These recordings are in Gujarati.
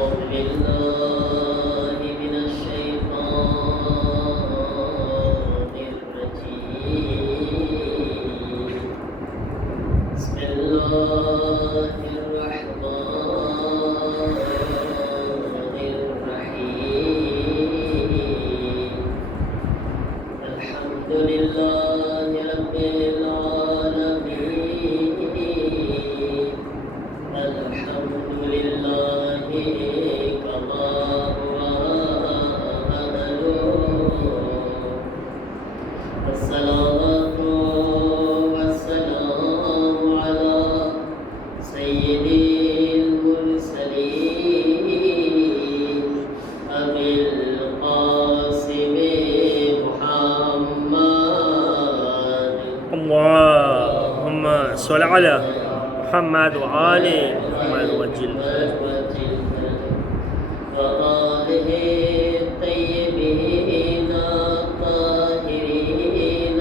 بالله من الشيطان الرجيم. بسم الله الرحمن الرحيم. الحمد لله رب العالمين. الحمد لله كما هو أهله. والصلاة والسلام على سيد المرسلين أبي القاسم محمد. اللهم صل على محمد وآل محمد وجل وآله الطيبين الطاهرين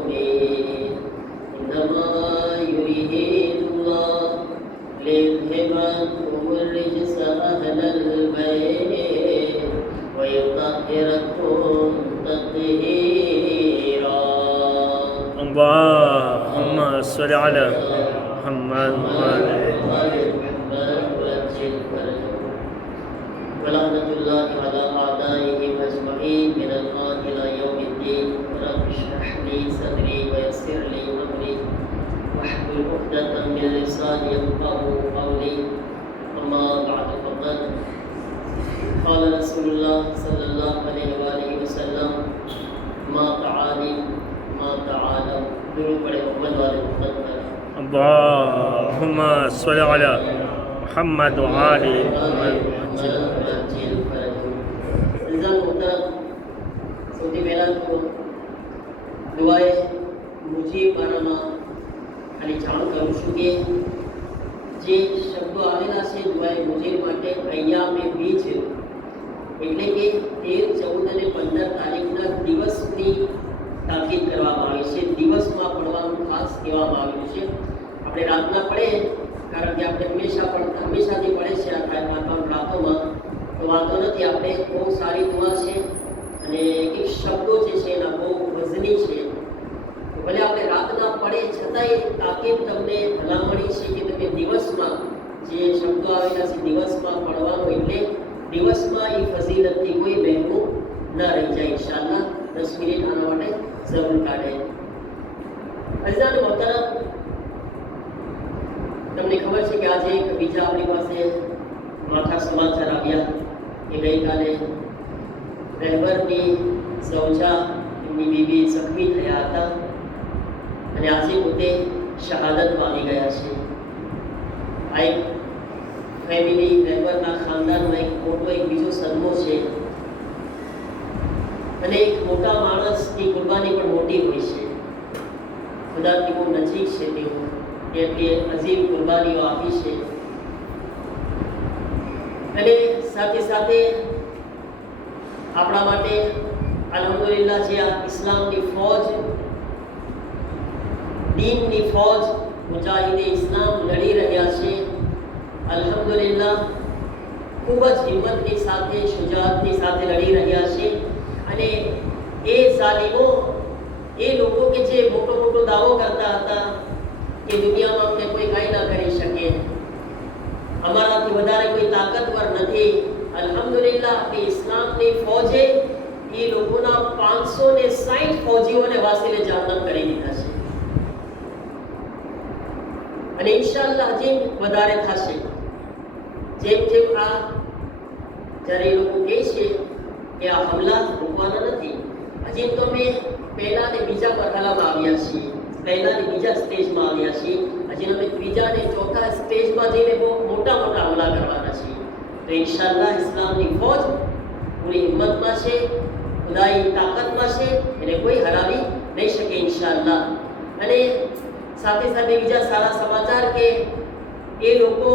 المعصومين. إنما يريد الله ليذهب عنكم الرجس أهل البيت ويطهركم تطهيرا. اللهم صل على محمد وآل ولعنة الله على أعدائهم أجمعين من الآن إلى يوم الدين. رب اشرح لي صدري ويسر لي أمري واحلل عقدة من لساني يفقهوا قولي. أما بعد فقد قال رسول الله صلى الله عليه وآله وسلم ما تعالي ما تعالوا. درود पढ़े मोहम्मद वाले मोहम्मद पर. اللهم صل على محمد وآل محمد સૌથી પહેલાં તો દુઆએ મુજીબ બારામાં ખાલી જાણ કરું છું કે જે શબ્દો આવેલા છે દુઆએ મુજીબ માટે અય્યામે બીજ એટલે કે 13, 14 અને 15 તારીખના દિવસની તાકીદ કરવામાં આવી છે. દિવસમાં પડવાનું ખાસ કહેવામાં આવ્યું છે. આપણે રાતના પડે કારણ કે આપણે હંમેશાથી પડે છે આ રાતોમાં, તો વાંધો નથી. આપણે બહુ સારી દુઆ છે અને એક શબ્દો જે છે એના બહુ વજની છે. તો ભલે આપણે રાતના પડે છતાંય તાકીદ તમને ભલામણી છે કે તમે દિવસમાં જે શબ્દો આવેલા છે દિવસમાં પડવાનું, એટલે દિવસમાં એ ફઝીલતથી કોઈ બહેનું ન રહી જાય. ઇન્શાઅલ્લાહ 10 મિનિટ આના માટે જરૂર કાઢે. અઝાન મોહતરમ, તમને ખબર છે કે આજે એક બીજા આપણી પાસે માઠા સમાચાર આવ્યા કે ગઈકાલે રહેબરની ઝૌજા એમની બીબી જખમી થયા હતા અને આજે પોતે શહાદત પામી ગયા છે. આ એક ફેમિલી રહેબરના ખાનદાનનો એક મોટો એક બીજો સદમો છે અને એક મોટા માણસની કુરબાની પણ મોટી હોય છે. ખુદાથી બહુ નજીક છે તેઓ, એટલી અઝીમ કુરબાનીઓ આપી છે. અને સાથે સાથે આપણા માટે અલ્હમ્દુલિલ્લાહ જે આ ઇસ્લામની ફૌજ, દીનની ફૌજ, મુજાહિદે ઇસ્લામ લડી રહ્યા છે. અલ્હમ્દુલિલ્લાહ ખૂબ જ હિંમતની સાથે, શુજાઅતની સાથે લડી રહ્યા છે. અને એ ઝાલિમો, એ લોકો કે જે મોટો મોટો દાવો કરતા હતા કે દુનિયામાં અમને કોઈ કાંઈ ના કરી શકે, અમારાથી વધારે કોઈ તાકાતવર નથી, અલ્હમ્દુલિલ્લાહ કે ઇસ્લામની ફૌજે એ લોકોના 560 ફૌજીઓને વાસીલે જહન્નમ કરી દીધા છે. અને ઇન્શાઅલ્લાહ જેમ વધારે થશે, જેમ જેમ આ જ્યારે એ લોકો કહે છે કે આ હમલા રોકવાના નથી, હજી તો અમે પહેલા અને બીજા મરહલામાં આવ્યા છીએ, પહેલા અને બીજા સ્ટેજમાં આવ્યા છીએ, હજી અમે ત્રીજા અને ચોથા સ્ટેજમાં જઈને બહુ મોટા મોટા હમલા કરવાના છીએ. તો ઇન્શાઅલ્લાહ ઇસ્લામની ફૌજ પૂરી હિંમતમાં છે, ખુદાઈ તાકાતમાં છે, એને કોઈ હરાવી નહીં શકે ઇન્શાઅલ્લાહ. અને સાથે સાથે બીજા સારા સમાચાર કે એ લોકો,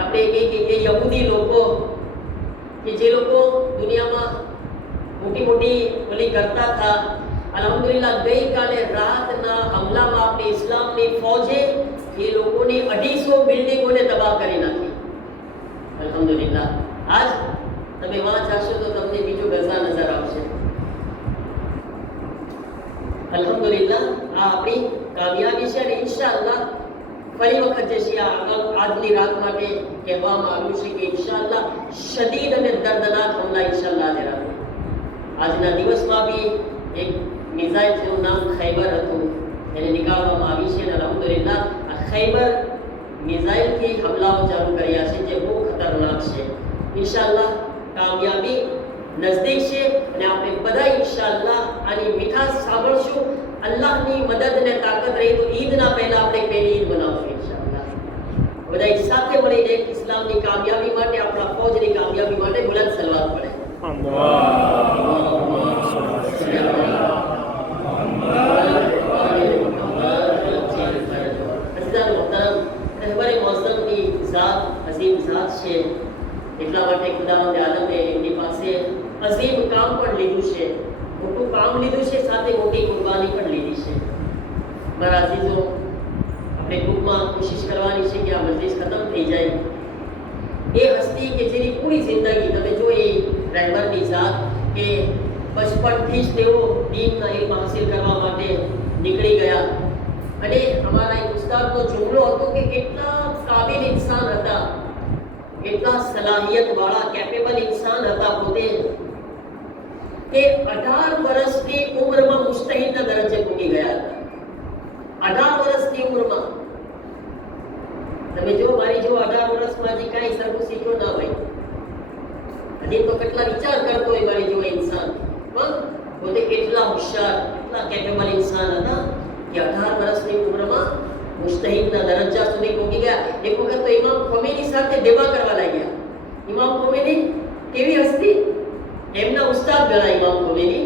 આપણે કહીએ કે એ યહૂદી લોકો કે જે લોકો દુનિયામાં મોટી મોટી ઓલી કરતા હતા અલ્હમ્દુલિલ્લાહ ગઈકાલે રાતના હમલામાં આપણી ઇસ્લામની ફૌજે એ લોકોની 250 બિલ્ડિંગોને તબાહ કરી નાખી. અલ્હમ્દુલિલ્લાહ આજ તમે વાં જાશો તો તમને બીજો ગઝા નજર આવશે. અલ્હમ્દુલિલ્લાહ આ આપણી કામયાબી છે અને ઇન્શાઅલ્લાહ ફરી વખત જે છે આજની રાત માટે કહેવામાં આવ્યું છે કે ઇન્શાઅલ્લાહ શદીદ અને દર્દનાક હમલા ઇન્શાઅલ્લાહ આજે રાતે. આજના દિવસમાં બી એક મિસાઇલ જેનું નામ ખૈબર હતું એને નીકાળવામાં આવી છે અને અલ્હમ્દુલિલ્લાહ આ ખૈબર મિસાઇલથી હમલાઓ ચાલુ કર્યા છે જે બહુ ખતરનાક છે. ઇન્શાઅલ્લાહ કામયાબી નજદીક છે અને આપણે બધા ઇન્શાઅલ્લાહ આની મીઠાશ સાંભળશું. અલ્લાહની મદદ અને તાકાત રહી તો ઈદના પહેલા આપણે પહેલી ઈદ બનાવશું ઇન્શાઅલ્લાહ. બધા એક સાથે મળીને ઇસ્લામની કામયાબી માટે આપણા ફૌજની કામયાબી માટે બુલંદ સલવાત પડે. એટલા માટે ખુદાવંદ આલમે એમની પાસે અઝીમ કામ પણ લીધું છે, મોટું કામ લીધું છે, સાથે મોટી કુરબાની પણ લીધી છે. મારા અઝીઝો, આપણે ટૂંકમાં કોશિશ કરવાની છે કે આ મજલિસ ખતમ થઈ જાય. એ હસ્તી કે જેની પૂરી જિંદગી તમે જો એ રહેબરની જાત કે બચપણથી જ તેઓ દીનના ઇલ્મ હાસિલ કરવા માટે નીકળી ગયા અને અમારા એક ઉસ્તાદનો જુમલો હતો કે કેટલા કાબિલ ઇન્સાન હતા, કેટલા સલાહિયતવાળા કેપેબલ ઇન્સાન હતા પોતે કે 18 વર્ષની ઉંમરમાં મુસ્તહિદના દરજ્જે પૂગી ગયા હતા. 18 વર્ષની ઉંમરમાં તમે જો મારી જો 18 વર્ષમાં હજી કાંઈ સરખું શીખ્યો ના હોય, હજી તો કેટલા વિચાર કરતો હોય મારી જેવો ઇન્સાન, પણ પોતે કેટલા હોશિયાર, કેટલા કેપેબલ ઇન્સાન હતા કે 18 વર્ષની ઉંમરમાં મુસ્તહિદના દરજ્જા સુધી પહોંચી ગયા. એક વખત તો ઇમામ ખોમેની સાથે દેવા કરવા લાગ્યા. ઇમામ ખોમેની કેવી હસ્તી, એમના ઉસ્તાદ ગણા ઇમામ ખોમેની,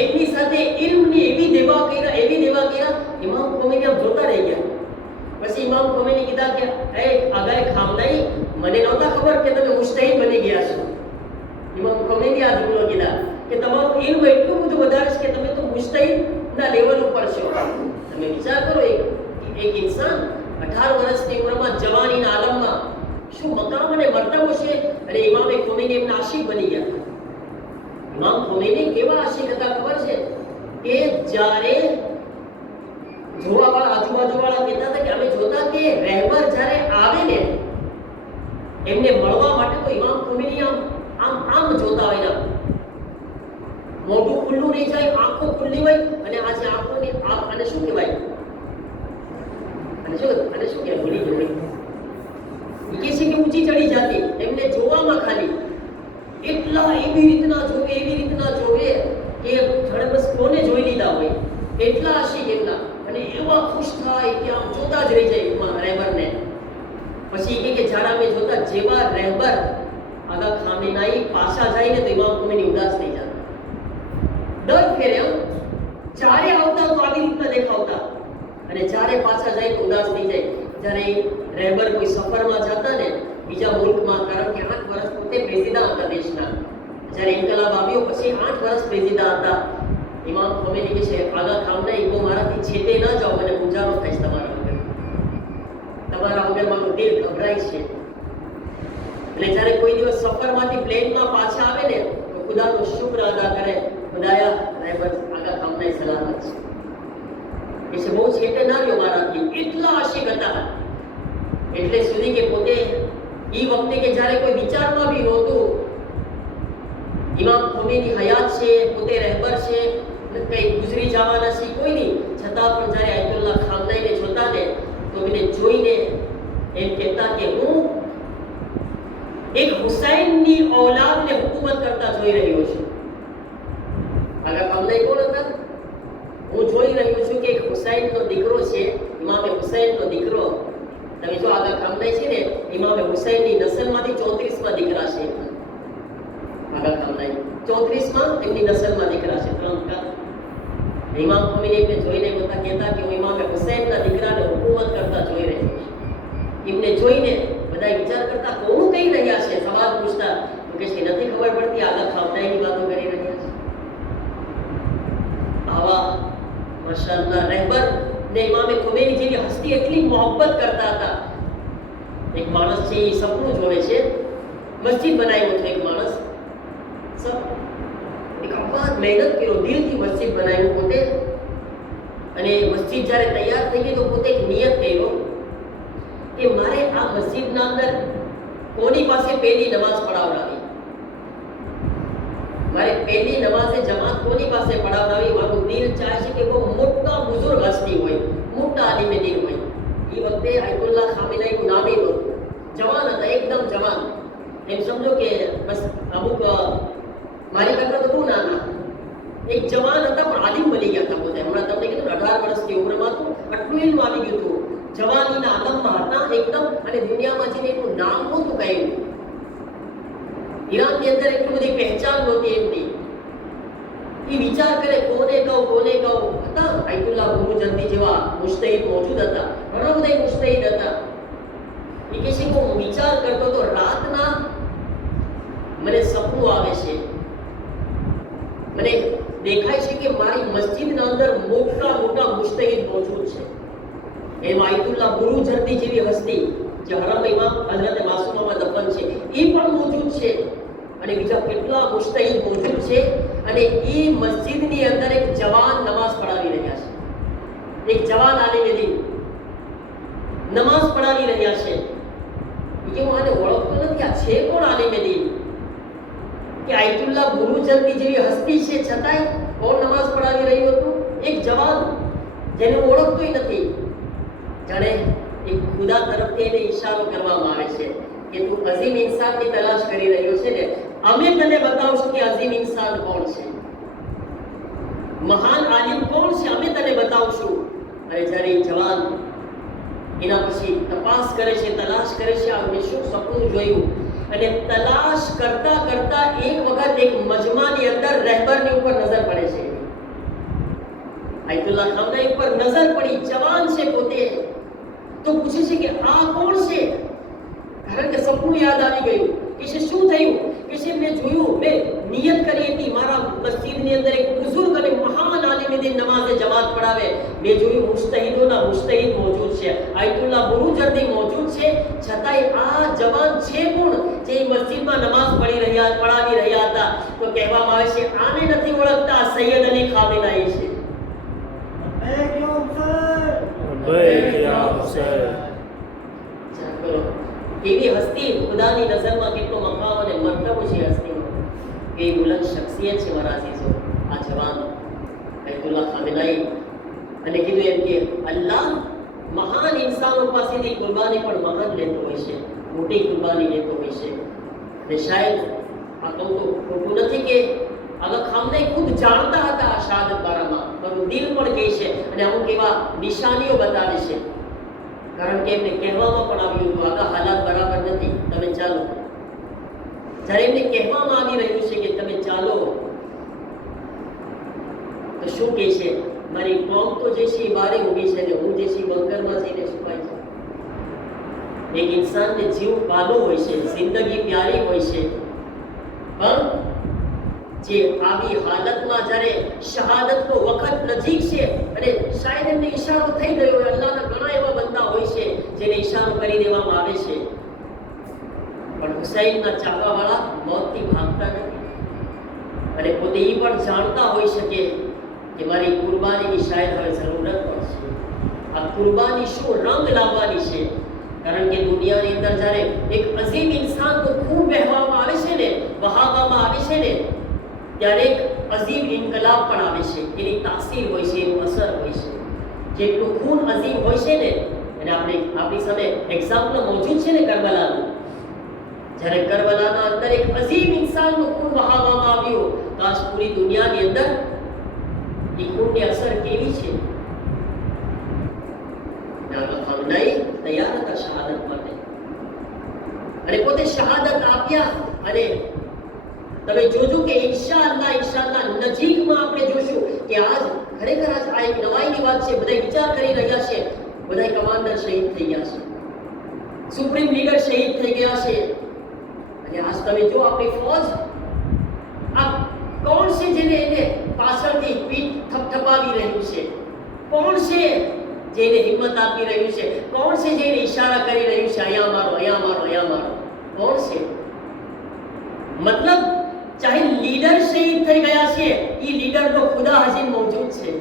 એમની સાથે ઇલ્મની એવી દેવા કર્યા. ઇમામ ખોમેની આમ જોતા રહી ગયા. પછી ઇમામ ખોમેની કીધા કે એ આગાએ ખામનાઈ, મને નહોતા ખબર કે તમે મુસ્તહિદ બની ગયા છો. ઇમામ ખોમેની આ જુમલો કીધા કે તમારું ઇલ્મ એટલું બધું વધારે છે કે તમે તો મુસ્તહિદના લેવલ ઉપર છો. તમે વિચાર કરો, એક ઇન્સાન 18 વર્ષની ઉંમરમાં જવાનીના આલમમાં શું મકામ અને મર્તબો છે, અને ઇમામ ખોમેની એમના આશિક બની ગયા. ઇમામ ખોમેની કેવા આશિક હતા ખબર છે કે જ્યારે જોવાવાળા આજુબાજુવાળા કહેતા હતા કે અમે જોતા કે રહેબર જ્યારે આવે ને એમને મળવા માટે તો ઇમામ ખોમેની આમ જોતા હોય, મોઢું ખુલ્લું રહી જાય, આંખો ખુલ્લી હોય અને આજે આંખોની આને શું કહેવાય, અને શું કહેવાય ભૂલી ગયો કે છે કે ઊંચી ચડી જતી એમને જોવામાં ખાલી એટલા એવી રીતના જોવે કે બસ કોને જોઈ લીધા હોય એટલા આશિક, એટલા અને એવા ખુશ થાય કે આમ જોતા જ રહી જાય રહેબરને. પછી કે જ્યારે અમે જોતા જેવા રહેબર આગા ખામેનાઈ પાછા જાય ને તો ઇમામ ખોમેની ઉદાસ થઈ જતા. દર ફેરે ચારે આવતા તો આવી રીતના દેખાવતા અને ચારે પાછા જાય તો ઉદાસ થઈ જાય. જ્યારે રહેબર કોઈ સફરમાં જતા ને બીજા મુલ્કમાં, કારણ કે 8 વર્ષ પોતે પ્રેસિડા હતા દેશના, જ્યારે ઇન્કલાબ આવ્યો પછી 8 વર્ષ પ્રેસિડા હતા. ઇમામ ખોમેની કે છે આગા ખામનાઈ કો મારાથી છેટે ન જાઓ, મને ગુજારો થાય તમારા વગર મારું દિલ ગભરાય છે. એટલે જ્યારે કોઈ દિવસ સફરમાંથી પ્લેનમાં પાછા આવે ને તો ખુદાનો શુક્ર અદા કરે, ખુદાયા રહેબર આગા ખામનાઈ સલામત છે. એ બહુ છેટે ના રહ્યો મારાથી, એટલા આશિક હતા. એટલે સુધી કે પોતે એ વખતે કે જ્યારે કોઈ વિચારમાં બી નહોતું ઇમામ ખોમેની હયાત છે, પોતે રહેબર છે, કઈ ગુજરી જવાના છે કોઈ નહીં, છતાં પણ જ્યારે આયતુલ્લાહ ખામનાઈને જોતા ને તો એને જોઈને એમ કહેતા કે હું એક હુસૈનની ઔલાદને હુકુમત કરતા જોઈ રહ્યો છું. આગા ખામનાઈ કોણ હતા? હું જોઈ રહ્યો છું કે એક હુસૈનનો દીકરો છે, ઇમામે હુસૈનનો દીકરો. તમે જો આગા ખામનાઈ છે ને ઇમામે હુસૈનની નસલમાંથી 34માં દીકરા છે. આગા ખામનાઈ 34માં એમની નસલમાં દીકરા છે, 3 ઇમામ ખોમેની એમને જોઈને બધા કહેતા કે હું ઇમામે હુસૈનના દીકરાને હુકુમત કરતા જોઈ રહ્યો છું. એમને જોઈને બધા વિચાર કરતા કોણ કહી રહ્યા છે, સવાલ પૂછતા તો કે નથી ખબર પડતી, આગા ખામનાઈની વાતો કરી રહ્યા છે. આવા મોહબ્બત કરતા હતા. એક માણસ છે એ સપનું જોવે છે, મસ્જિદ બનાવ્યો છે એક માણસ, એક અપાર મહેનત કર્યો, દિલથી મસ્જિદ બનાવ્યું પોતે, અને મસ્જિદ જ્યારે તૈયાર થઈ ગઈ તો પોતે એક નિયત કર્યો કે મારે આ મસ્જિદના અંદર કોની પાસે પહેલી નમાઝ પઢાવડાવી, મારે પહેલી નમાઝે જમાત કોની પાસે પઢાવડાવી. મારું દિલ ચાહે છે કે કોઈ મોટા બુઝુર્ગ હસ્તી હોય, મોટા આલિમે દિન હોય. એ વખતે આયતુલ્લાહ ખામેનઈનું નામ એ નહોતું, જવાન હતા, એકદમ જવાન. એમ સમજો કે બસ અમુક મારી કરતા તો બહુ નાના, એક જવાન હતા પણ આલિમ બની ગયા હતા પોતે. હમણાં તમને કીધું 18 વર્ષની ઉંમરમાં તો આટલું ઇલ્મ આવી ગયું હતું, જવાનીના આલમમાં હતા એકદમ, અને દુનિયામાં જઈને એનું નામ નહોતું કાંઈ. ઈરાનની અંદર એટલી બધી પહેચાન નહોતી એમની. એ વિચાર કરે કોને કહું હતા. આયતુલ્લાહ ગુરુજંદી જેવા મુજતહિદ મોજૂદ હતા, ઘણા બધા મુજતહિદ હતા. એ કહે છે કે હું વિચાર કરતો તો રાતના મને સપનું આવે છે, મને દેખાય છે કે મારી મસ્જિદના અંદર મોટા મોટા મુજતહિદ મોજૂદ છે. એમાં આયતુલ્લાહ ગુરુજંદી જેવી હસ્તી જે હરમ ઇમામ હઝરત માસૂમામાં દફન છે એ પણ મોજૂદ છે, અને બીજા કેટલા મુજતહિદ મોજૂદ છે. અને એ મસ્જિદની અંદર એક જવાન નમાઝ પઢાવી રહ્યા છે, એક જવાન આલિમે દીન નમાઝ પઢાવી રહ્યા છે. કે હું આને ઓળખતો નથી, આ છે કોણ આલિમે દીન? કે આયતુલ્લાહ ગુરુજંદી જેવી હસ્તી છે, છતાંય કોણ નમાઝ પઢાવી રહ્યું હતું? એક જવાન જેને ઓળખતોય નથી. જાણે એક ખુદા તરફથી એને ઈશારો કરવામાં આવે છે કે તું અઝીમ ઇન્સાનની તલાશ કરી રહ્યો છે ને, અમે તને બતાવશું કે અઝીમ ઇન્સાન કોણ છે, મહાન આલિમ કોણ છે, અમે તને બતાવશું. અને જ્યારે જવાન એના પછી તપાસ કરે છે, તલાશ કરે છે, આ મેં શું સપનું જોયું, અને તલાશ કરતા કરતા એક વખત એક મજમાની અંદર રહેબરની ઉપર નજર પડે છે. આયતુલ્લાહ ખામેનઈ ઉપર નજર પડી, જવાન છે પોતે, તો પૂછે છે કે આ કોણ છે? કારણ કે સપનું યાદ આવી ગયું. કે શું થયું? કે મેં જોયું, મેં નિયત કરી હતી મારા મસ્જિદની અંદર એક બુઝુર્ગ અને મહાન આલિમે દીન નમાઝે જમાત પઢાવે. મેં જોયું મુજતહિદોના મુજતહિદ મોજૂદ છે, આયતુલ્લાહ ગુરુજંદી મોજૂદ છે, છતાંય આ જવાન છે કોણ જે મસ્જિદમાં નમાઝ પઢાવી રહ્યા હતા? તો કહેવામાં આવે છે આને નથી ઓળખતા, સૈયદ અલી ખામેનઈ છે. એવી હસ્તી ખુદાની નજરમાં કેટલો મકામ અને મર્તબો છે હસ્તીનો. એ બુલંદ શખ્સિયત છે મારા અઝીઝો, આ જવાન આયતુલ્લાહ ખામેનઈ. અને કીધું એમ કે અલ્લાહ મહાન ઇન્સાનો પાસેથી કુરબાની પણ મહાન લેતો હોય છે, મોટી કુરબાની લેતો હોય છે. અને શાયદ આ કહું તો ખોટું નથી કે આવા ખામેનઈ ખુદ જાણતા હતા આ શહાદત બારામાં, પણ દિલ પણ કહે છે અને અમુક એવા નિશાનીઓ બતાવે છે. કારણ કે એમને કહેવામાં પણ આવ્યું હતું આગા હાલાત બરાબર નથી, તમે ચાલો. જ્યારે એમને કહેવામાં આવી રહ્યું છે કે તમે ચાલો, તો શું કહે છે? મારી કોમ તો જે છે એ બારે ઊભી છે ને હું જે છે બંકરમાં જઈને છુપાઈ છું. એક ઇન્સાનને જીવ પાલો હોય છે, જિંદગી પ્યારી હોય છે, પણ જે આવી હાલતમાં જ્યારે શહાદતનો વખત નજીક છે અને શાયદ એમને ઈશારો થઈ ગયો હોય, અલ્લાહના ઘણા એવા બંદા હોય છે જેને ઈશારો કરી દેવામાં આવે છે, પણ હુસૈનના ચાહવાવાળા મોતથી ભાગતા નથી. અને પોતે એ પણ જાણતા હોઈ શકે કે મારી કુરબાનીની શાયદ હવે જરૂરત પડશે. આ કુરબાની શું રંગ લાવવાની છે? કારણ કે દુનિયાની અંદર જ્યારે એક અઝીમ ઇન્સાનનો ખૂબ વહેવામાં આવે છે ને, વહાવવામાં આવે છે ને, ત્યારે એક અઝીમ ઇન્કલાબ પણ આવે છે. એની તાસીર હોય છે, એનું અસર હોય છે. જેટલું ખૂન અઝીમ હોય છે ને, અને આપણી સામે એક્ઝામ્પલ મોજૂદ છે ને કરબલાનું. જ્યારે કરબલાના અંદર એક અઝીમ ઇન્સાનનું ખૂન વહાવવામાં આવ્યું, કાશ પૂરી દુનિયાની અંદર એ ખૂનની અસર કેવી છે. ખામેનઈ તૈયાર હતા શહાદત માટે, અને પોતે શહાદત આપ્યા. અને તમે જોજો કે ઇન્શાઅલ્લાહ નજીકમાં આપણે જોશું કે આજ ખરેખર આ એક નવાઈની વાત છે. બધા વિચાર કરી રહ્યા છે, બધા કમાન્ડર શહીદ થઈ ગયા છે, સુપ્રીમ લીડર શહીદ થઈ ગયા છે. અને આજ તમે જો આપણી ફૌજ, આ કોણ છે જેને એને પાછળથી પીઠ થપથપાવી રહ્યું છે? કોણ છે જેને હિંમત આપી રહ્યું છે? કોણ કોણ છે? મતલબ ચાહે લીડર શહીદ થઈ ગયા છે, એ લીડર તો ખુદા હજી મોજૂદ છે.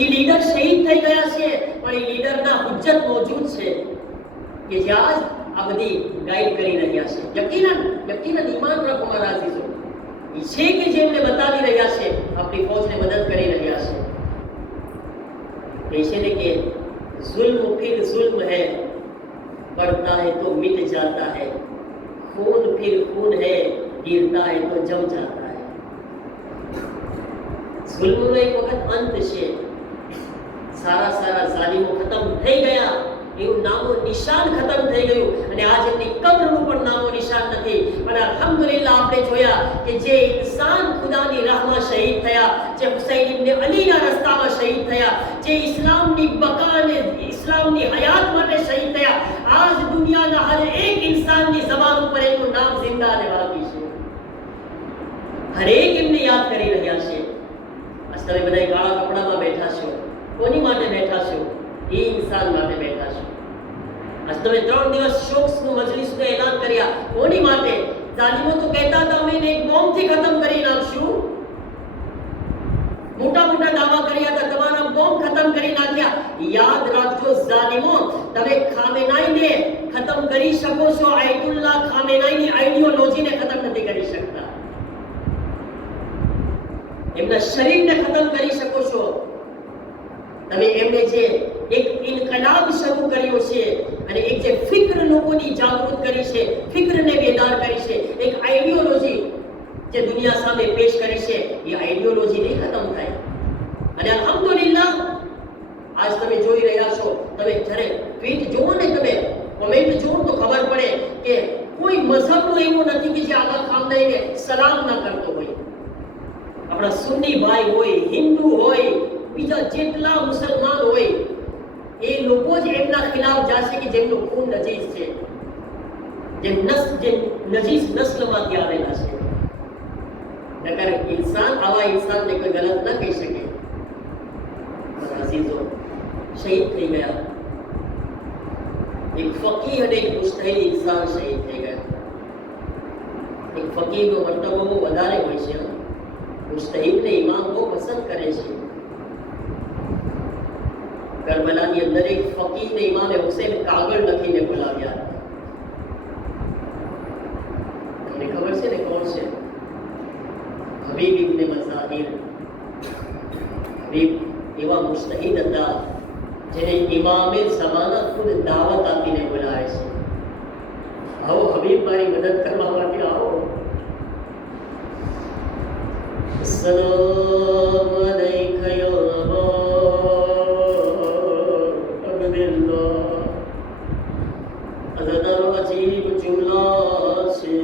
એ લીડર શહીદ થઈ ગયા છે, પણ એ લીડરના હુજ્જત મોજૂદ છે કે જ્યાં આ બધી ગાઈડ કરી રહ્યા છે. યકીનન ઈમાન રાખો મારા અઝીઝો, એ છે કે જેમને બતાવી રહ્યા છે, આપણી ફૌજને મદદ કરી રહ્યા છે. ऐसे ने कि जुल्म फिर जुल्म है, बढ़ता है तो मिट जाता है, खून फिर खून है, गिरता है तो जम जाता है. जुल्म નો એક વખત અંત છે. સારા ઝાલિમો ખતમ થઈ ગયા, એવું નામો નિશાન ખતમ થઈ ગયું, અને આજ એમની કબ્રનું પણ નામો નિશાન નથી. પણ અલ્હમ્દુલિલ્લાહ આપણે જોયા કે જે ઇન્સાન ખુદાની રાહમાં શહીદ થયા, જે હુસૈન ઇબ્ન અલીના રસ્તામાં શહીદ થયા, જે ઇસ્લામની બકા અને ઇસ્લામની હયાત માટે શહીદ થયા, આજ દુનિયાના હર એક ઇન્સાનની જબાન ઉપર એનું નામ જિંદા અને બાકી છે. હર એક એમને યાદ કરી રહ્યા છે. આજ તમે બધા કાળા કપડામાં બેઠા છો, કોની માટે બેઠા છો? એ ઇન્સાન માટે બેઠા છો. આજ તમે 3 દિવસ શોકનું મજલિસનું એલાન કર્યા, કોની માટે? ઝાલિમો તો કહેતા હતા અમે એક બોમ્બથી ખતમ કરી નાખશું, મોટા દાવા કર્યા હતા, તમારા બોમ્બ ખતમ કરી નાખ્યા. યાદ રાખજો ઝાલિમો, તમે ખામેનાઈને ખતમ કરી શકો છો, આયતુલ્લાહ ખામેનાઈની આઈડિયોલોજીને ખતમ નથી કરી શકતા. એમના શરીરને ખતમ કરી શકો છો. તમે એમને જે એક ઇન્કલાબ શરૂ કર્યો છે, અને એક જે ફિક્ર લોકોની જાગૃત કરી છે, ફિક્રને બેદાર કરી છે, એક આઈડિયોલોજી જે દુનિયા સામે પેશ કરી છે, એ આઈડિયોલોજી નહીં ખતમ થાય. અને અલ્હમ્દુલિલ્લાહ આજ તમે જોઈ રહ્યા છો, તમે જ્યારે ટ્વીટ જોવો ને, તમે કોમેન્ટ જોવો તો ખબર પડે કે કોઈ મઝહબનો એવો નથી કે જે આવા ખામનાઈને સલામ ન કરતો હોય. આપણા સુન્ની ભાઈ હોય, હિન્દુ હોય, બીજા જેટલા મુસલમાન હોય, એ લોકો જ એમના ખિલાફ જશે કે જેમનું ખૂન નજીસ છે, જે નજીસ નસ્લમાંથી આવેલા છે. નકર ઇન્સાન આવા ઇન્સાનને કોઈ ગલત ન કહી શકે. મારા અઝીઝો, શહીદ થઈ ગયા. એક ફકીહ અને એક મુજતહિદ ઇન્સાન શહીદ થઈ ગયા. એક ફકીહનો મર્તબો બહુ વધારે હોય છે, મુજતહિદને ઇમામ બહુ પસંદ કરે છે. કરબલાની અંદર એક ફકીહને ઇમામે હુસૈન કાગળ લખીને બોલાવ્યા. તમને ખબર છે ને કોણ છે? હબીબ ઇબ્ન મઝાહિર. હબીબ એવા મુજતહિદ હતા જેને ઇમામે ઝમાના ખુદ દાવત આપીને બોલાવે છે. આવો હબીબ, મારી મદદ કરવા માટે આવો. સલામ અલૈકા યા अजीब जुमला से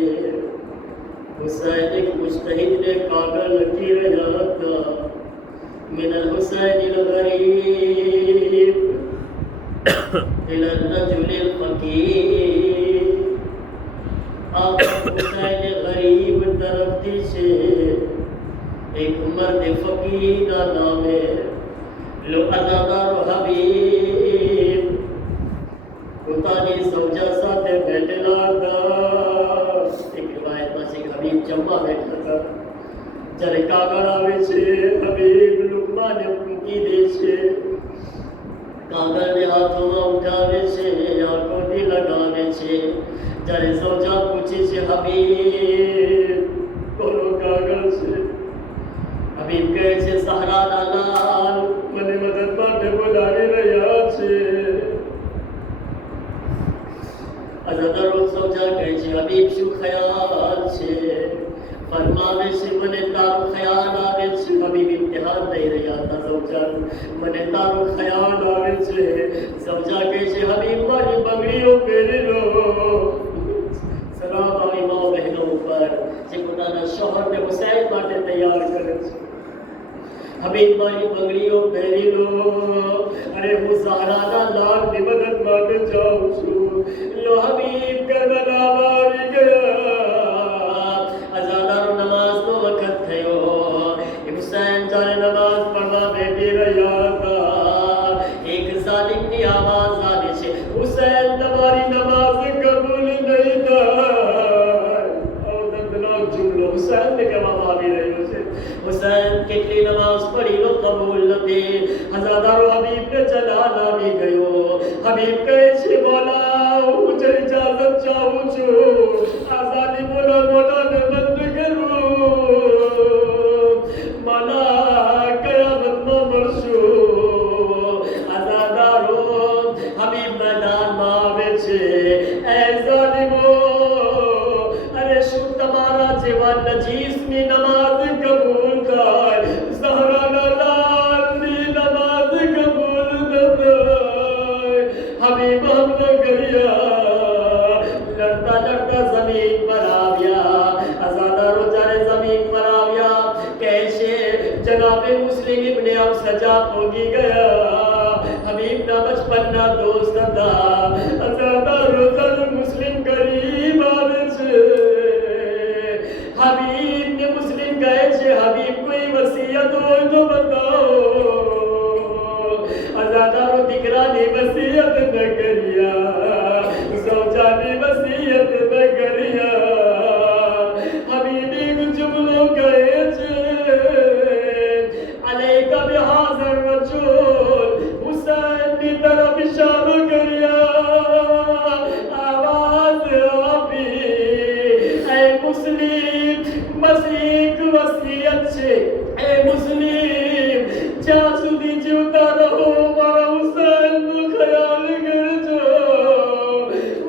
हुसैन एक मुजतहिद ने कागल लखी रहा था, मिनल हुसैन गरीब इलर रजुल फकीर. आप हुसैन गरीब तरफ से एक मर्द फकीर का नाम है, लो अज़ादार हबीब પોતાની સૌજા સાથે બેઠેલા હતા. એક રિવાયતમાં છે કે હબીબ જમવા બેઠા હતા. જ્યારે કાગળ આવે છે, હબીબ લુકમાને મૂકી દે છે, કાગળને હાથોમાં ઉઠાવે છે, આંખોથી લગાવે છે. જ્યારે સૌજા પૂછે છે, હબીબ કોનો કાગળ છે? હબીબ કહે છે, સહરાના લાલ મને મદદ માટે બોલાવી રહ્યા છે. અઝાદારો સૌજા કહે છે, હબીબ શું ખ્યાલ છે? ફરમાવે છે, મને તારો ખ્યાલ આવે છે. હબીબ ઇમ્તિહાન લઈ રહ્યા હતા સૌજાનું. મને તારો ખ્યાલ આવે છે. સૌજા કહે છે, હબીબ મારી બંગડીઓ પહેરી લો. સલામ આવી મા બહેનો ઉપર જે પોતાના શોહરને હુસૈન માટે તૈયાર કરે છે. હબીબ મારી બંગડીઓ પહેરી લો, અને હું ઝહરાના લાલની મદદ માટે જાઉં છું. લો હબીબ કરબલામાં આવી ગયા. અઝાદારો નમાઝનો વખત થયો. હુસૈન જ્યારે નમાઝ પડવા બેઠી રહ્યા હતા, એક ઝાલિમની આવાજ આવે છે, હુસૈન તમારી નમાઝ હજાદારો હબીબને જલાલાવી ગયો. હબીબ કહે છે મોલા હું જ ઇજાજત ચાહું છું આ ઝાલિમોના મોઢાને બંધ કરું. મોલા કયામતમાં મળશું. હજાદારો હબીબ મેદાનમાં આવે છે. એ ઝાલિમો અરે શું તમારા જેવા નજીસની નમાઝ કબૂલ થાય? ઝહરાના લાલની નમાઝ કબૂલ ન થાય. હબીબ હમલો કર્યા. લડતા લડતા જમીન પર આવ્યા. અઝાદારો જ્યારે જમીન પર આવ્યા કહે છે જનાબે મુસ્લિમ ઇબ્ને અબ સજા પોગી ગયા. હબીબના બચપનના દોસ્ત હતા. અઝાદારો જ્યારે મુસ્લિમ ગરીબ આવે છે. हबीब ने मुस्लिम गए छे. हबीब कोई वसीयत हो तो बताओ. अजादारो दीकरा ने वसीयत न करिया. ज़ौजा ने वसीयत न करिया. हबीबी को जुमलो गए छे अलैका बिहाज़र रजूल. हुसैन की तरफ इशारो करिया. आवाज आपी ऐ मुस्लिम મસીક વસિયત છે. એ મુસ્લિમ જ્યાં સુધી જીવતા રહો મારા હુસૈનનો ખ્યાલ કરજો.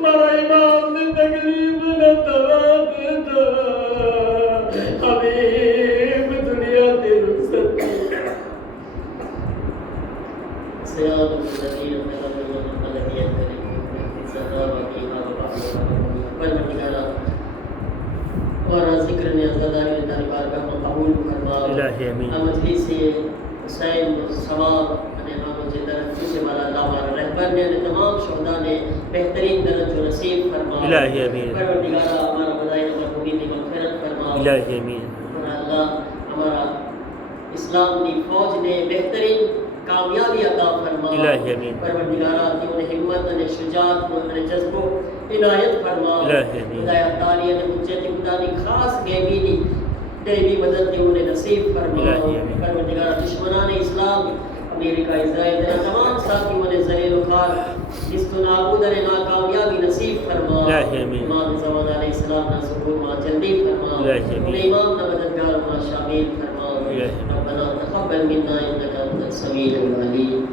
મારા ઇમામને તકલીફ ન થવા દેતા. હબીબ દુનિયાથી રૂખસત صراط الذين أنعمت عليهم غير المغضوب عليهم और जिक्र ने अज़ादारी ने तारी बारगाह में कबूल फरमा. इलाही आमीन. आ मजलिस हुसैन सवाब અને આનો જે દરજ્જો છે મારા અલ્લાહ મારા રહેબરને અને તમામ શોહદા ને બહેતરીન દરજ્જો નસીબ ફરમા. इलाही आमीन. પરવરદિગારા અમારા બધાયને મરહૂમીની મગફિરત ફરમા. इलाही आमीन. મારા અલ્લાહ અમારા ઇસ્લામની ફૌજને બહેતરીન કામયાબી અતા ફરમા. इलाही आमीन. પરવરદિગારા તેઓને હિંમત અને શુજાત અને જઝ્બો ઇનાયત ફરમા. इलाही आमीन. ખુદાયા તારી અને હુજ્જત ખુદાની ખાસ ગેબીની દેવી મદદ તેઓને નસીબ ફરમા. इलाही आमीन. પરવરદિગારા દુશ્મનાને ઇસ્લામ અમેરિકા ઇઝરાયલ અને તમામ સાથીઓને ઝલીલ ખાર ઇસ્તો નાબૂદ અને નાકામયાબી નસીબ ફરમા. इलाही आमीन. ઇમામ ઝમાન अलैहिस्सलामના ઝુહૂરમાં જલ્દી ફરમા. इलाही आमीन. અને ઇમામના મદદગારોમાં શામિલ ફરમા. इलाही. ربنا تقبل منا انك انت السميع العليم.